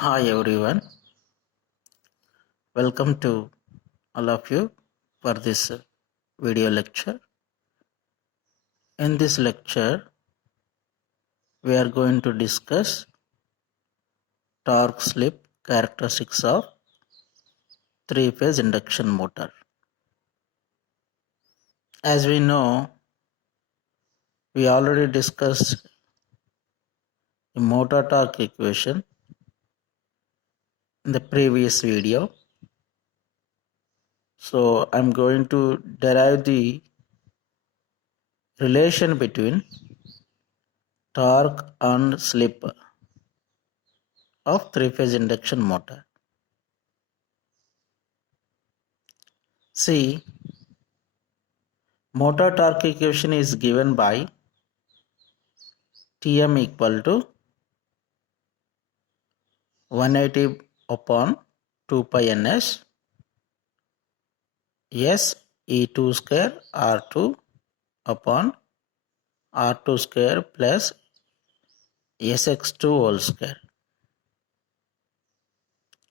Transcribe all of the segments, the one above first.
Hi everyone, welcome to all of you for this video lecture. In this lecture, we are going to discuss torque slip characteristics of three-phase induction motor. As we know, we already discussed the motor torque equation in the previous video. So I'm going to derive the relation between torque and slip of three-phase induction motor. See, motor torque equation is given by Tm equal to 180 upon 2 pi ns S E2 square R2 upon R2 square plus Sx2 whole square.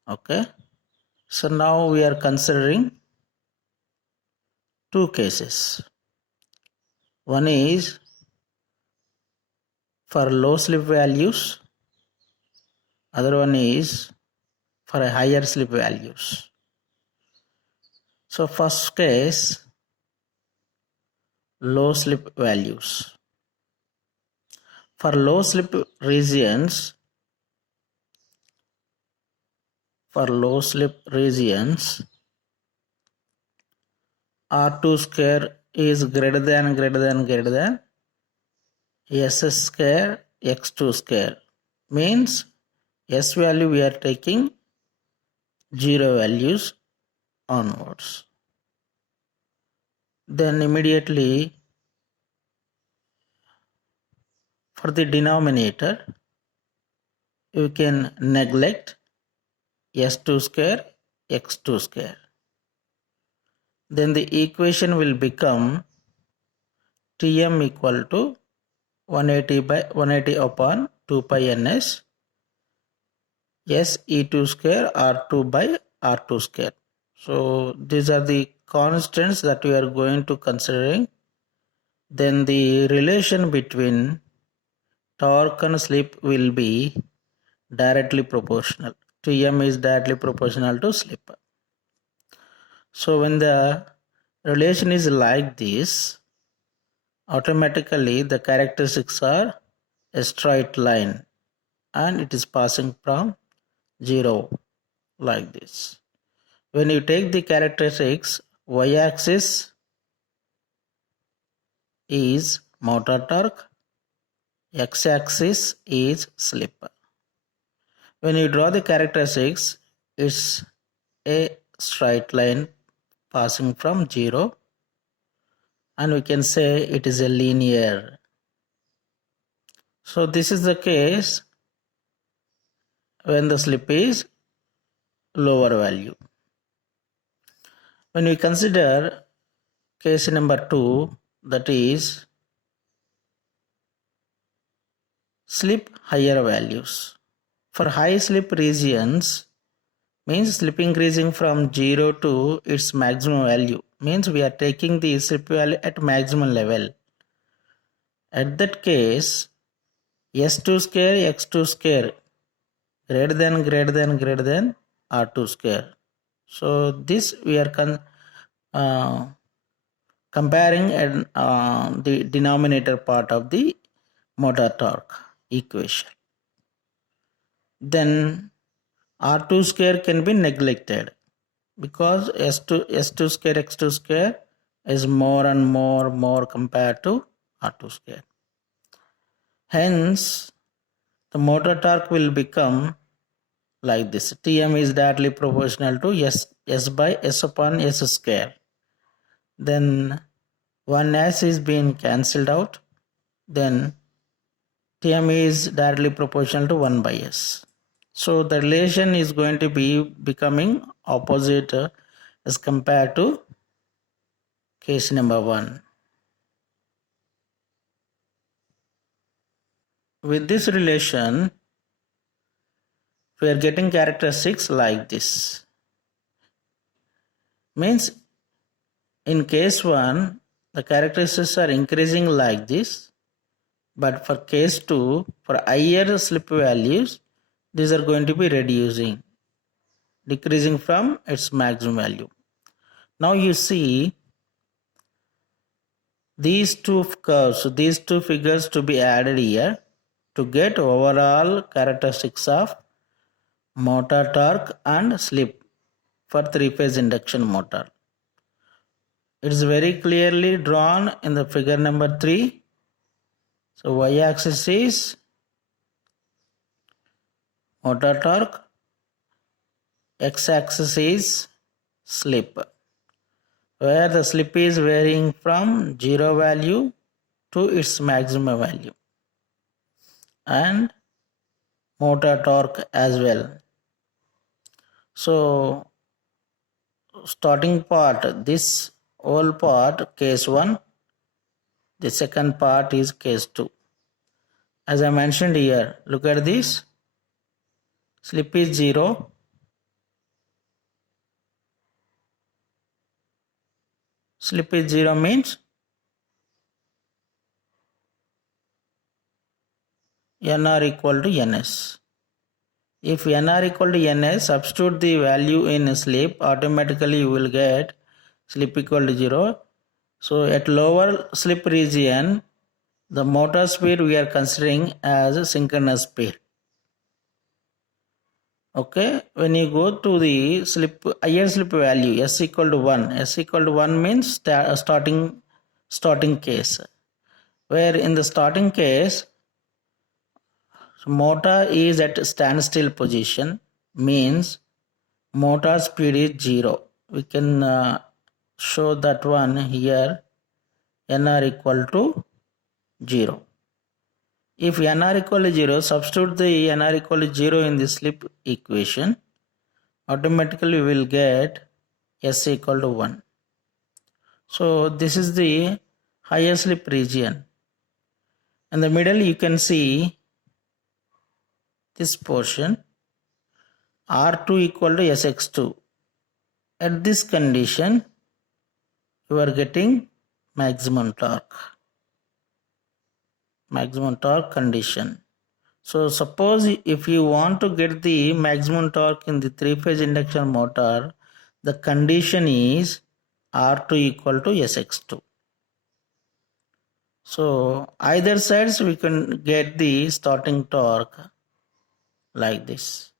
Okay. So now we are considering two cases. One is for low slip values, other one is for a higher slip values. So first case, low slip values. For low slip regions, R2 square is greater than S square X2 square. Means S value we are taking 0 values onwards. Then immediately for the denominator you can neglect S2 square X2 square. Then the equation will become Tm equal to 180 upon 2 pi ns S E2 square R2 by R2 square. So these are the constants that we are going to considering. Then the relation between torque and slip will be directly proportional. Tm is directly proportional to slip. So when the relation is like this, automatically the characteristics are a straight line and it is passing from 0 like this. When you take the characteristics, y-axis is motor torque, x-axis is slip. When you draw the characteristics, it's a straight line passing from 0 and we can say it is a linear. So this is the case when the slip is lower value. When we consider case number 2, that is slip higher values. For high slip regions, means slip increasing from 0 to its maximum value, means we are taking the slip value at maximum level. At that case, S2 square, X2 square greater than R2 square. So this we are comparing the denominator part of the motor torque equation. Then R2 square can be neglected because S2 square X2 square is more and more compared to R2 square. Hence, the motor torque will become like this. Tm is directly proportional to S by S upon S square. Then one S is being cancelled out. Then Tm is directly proportional to 1 by S. So the relation is going to be becoming opposite as compared to case number 1. With this relation, we are getting characteristics like this. Means in case 1, the characteristics are increasing like this, but for case 2, for higher slip values, these are going to be reducing, decreasing from its maximum value. Now you see these two curves, these two figures to be added here to get overall characteristics of motor torque and slip for 3-phase induction motor. It is very clearly drawn in the figure number 3. So y-axis is motor torque, x-axis is slip, where the slip is varying from 0 value to its maximum value, and motor torque as well. So starting part, this whole part case 1, the second part is case 2. As I mentioned here, look at this, slip is 0, slip is 0 means NR equal to NS. If NR equal to NS, substitute the value in slip, automatically you will get slip equal to 0. So at lower slip region, the motor speed we are considering as a synchronous speed. Okay, when you go to the higher slip value, S equal to 1, S equal to 1 means starting case, where in the starting case, motor is at standstill position, means motor speed is 0. We can show that one here, NR equal to 0. If NR equal to 0, substitute the NR equal to 0 in the slip equation, automatically we will get S equal to 1. So this is the higher slip region. In the middle you can see this portion, R2 equal to Sx2. At this condition, you are getting maximum torque condition. So suppose if you want to get the maximum torque in the 3-phase induction motor, the condition is R2 equal to Sx2. So either sides we can get the starting torque like this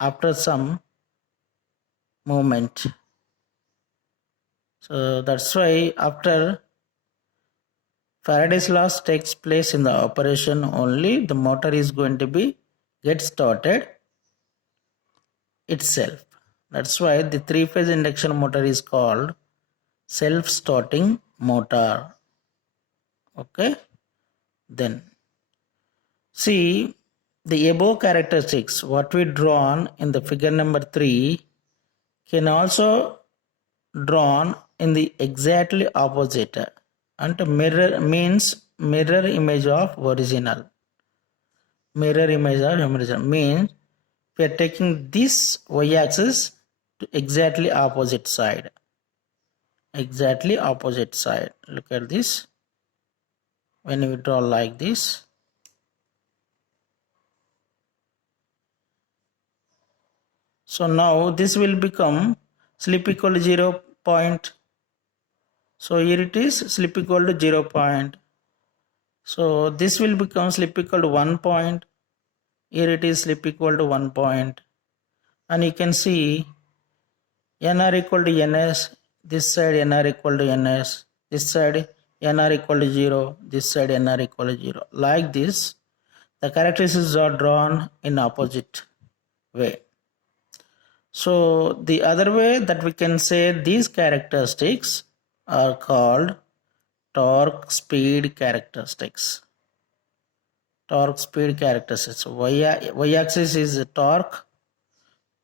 after some movement. So that's why after Faraday's law takes place in the operation only, the motor is going to be get started itself. That's why the 3-phase induction motor is called self-starting motor. Okay, then see the above characteristics what we drawn in the figure number 3 can also drawn in the exactly opposite, and mirror means mirror image of original. Mirror image of original means we are taking this y-axis to exactly opposite side. Exactly opposite side. Look at this. When we draw like this, so now this will become slip equal to 0 point. So here it is slip equal to 0 point. So this will become slip equal to 1 point. Here it is slip equal to 1 point. And you can see NR equal to NS. This side NR equal to NS. This side NR equal to 0. This side NR equal to 0. Like this, the characteristics are drawn in opposite way. So the other way that we can say these characteristics are called torque speed characteristics. Torque speed characteristics. Y-axis is torque.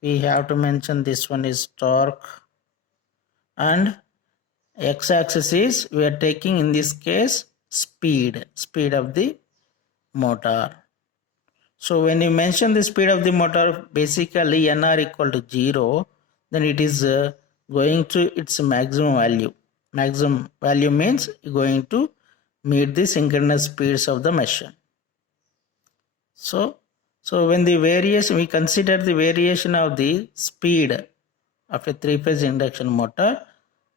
We have to mention this one is torque. And x-axis is we are taking in this case speed of the motor. So when you mention the speed of the motor, basically NR equal to 0, then it is going to its maximum value. Maximum value means going to meet the synchronous speeds of the machine. So when the variation, we consider the variation of the speed of a three-phase induction motor,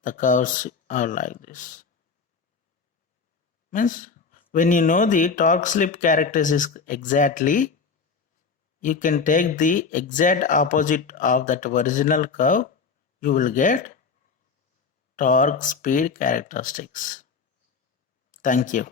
the curves are like this. Means when you know the torque slip characteristics exactly, you can take the exact opposite of that original curve, you will get torque speed characteristics. Thank you.